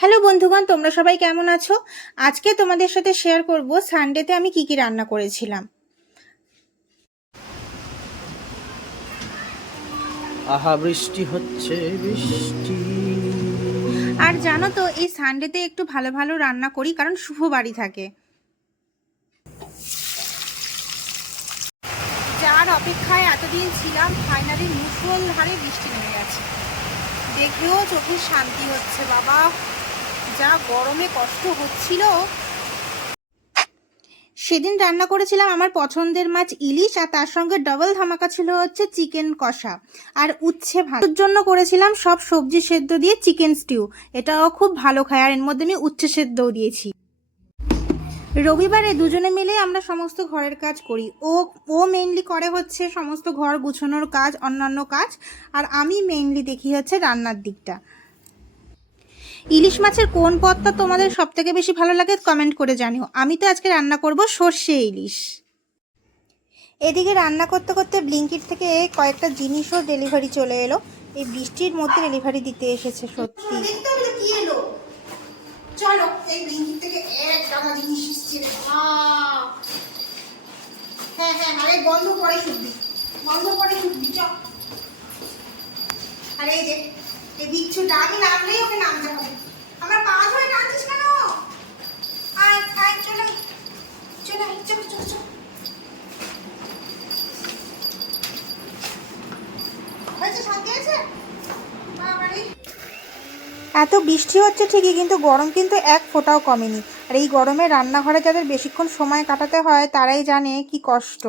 Hello বন্ধুগণ, তোমরা সবাই কেমন আছো? আজকে তোমাদের সাথে শেয়ার করব সানডেতে আমি কি কি রান্না করেছিলাম। আহা বৃষ্টি হচ্ছে বৃষ্টি। আর জানো তো, এই সানডেতে একটু ভালো ভালো রান্না করি কারণ শুভ বাড়ি থাকে। যার অপেক্ষায় এতদিন ছিলাম, ফাইনালি মুষলধারে বৃষ্টি নেমে গেছে। দেখেও চোখে শান্তি হচ্ছে বাবা, যা গরমে কষ্ট হচ্ছিল। সেদিন রান্না করেছিলাম আমার পছন্দের মাছ ইলিশ, আর তার সঙ্গে ডাবল ধামাকা ছিল হচ্ছে চিকেন কষা আর উচ্ছে ভাজার জন্য করেছিলাম সব সবজি সেদ্ধ দিয়ে চিকেন স্টিউ। এটাও খুব ভালো খায়, আর এর মধ্যে আমি উচ্ছে সেদ্ধও দিয়েছি। রবিবারে দুজনে মিলে আমরা সমস্ত ঘরের কাজ করি। ও মেইনলি করে হচ্ছে সমস্ত ঘর গুছানোর কাজ, অন্যান্য কাজ, আর আমি মেইনলি দেখি হচ্ছে রান্নার দিকটা। ইলিশ মাছের কোন পদটা তোমাদের সব থেকে বেশি ভালো লাগে কমেন্ট করে জানিও। আমি তো আজকে রান্না করব সর্ষে ইলিশ। এদিকে রান্না করতে করতে ব্লিঙ্কিট থেকে কয়েকটা জিনিসও ডেলিভারি চলে এলো। এই বৃষ্টির মধ্যে ডেলিভারি দিতে এসেছে সত্যি। কি এলো? চলো, এই ব্লিঙ্কিট থেকে এক টাকা জিনিস এসেছে। হ্যাঁ হ্যাঁ, আরে বন্ধ করে শুনবি, বন্ধ করে শুনবি। চল, আরে এই যে এই বিচ্ছুটা, আমি নামলেই ওকে নামতে হবে। আমার পা ধরে টানছিস কেন? আয় আয়, চলো চলো চলো চলো চলো। এত বৃষ্টি হচ্ছে ঠিকই, কিন্তু গরম কিন্তু এক ফোঁটাও কমেনি। আর এই গরমে রান্নাঘরে যাদের বেশিক্ষণ সময় কাটাতে হয় তারাই জানে কি কষ্ট।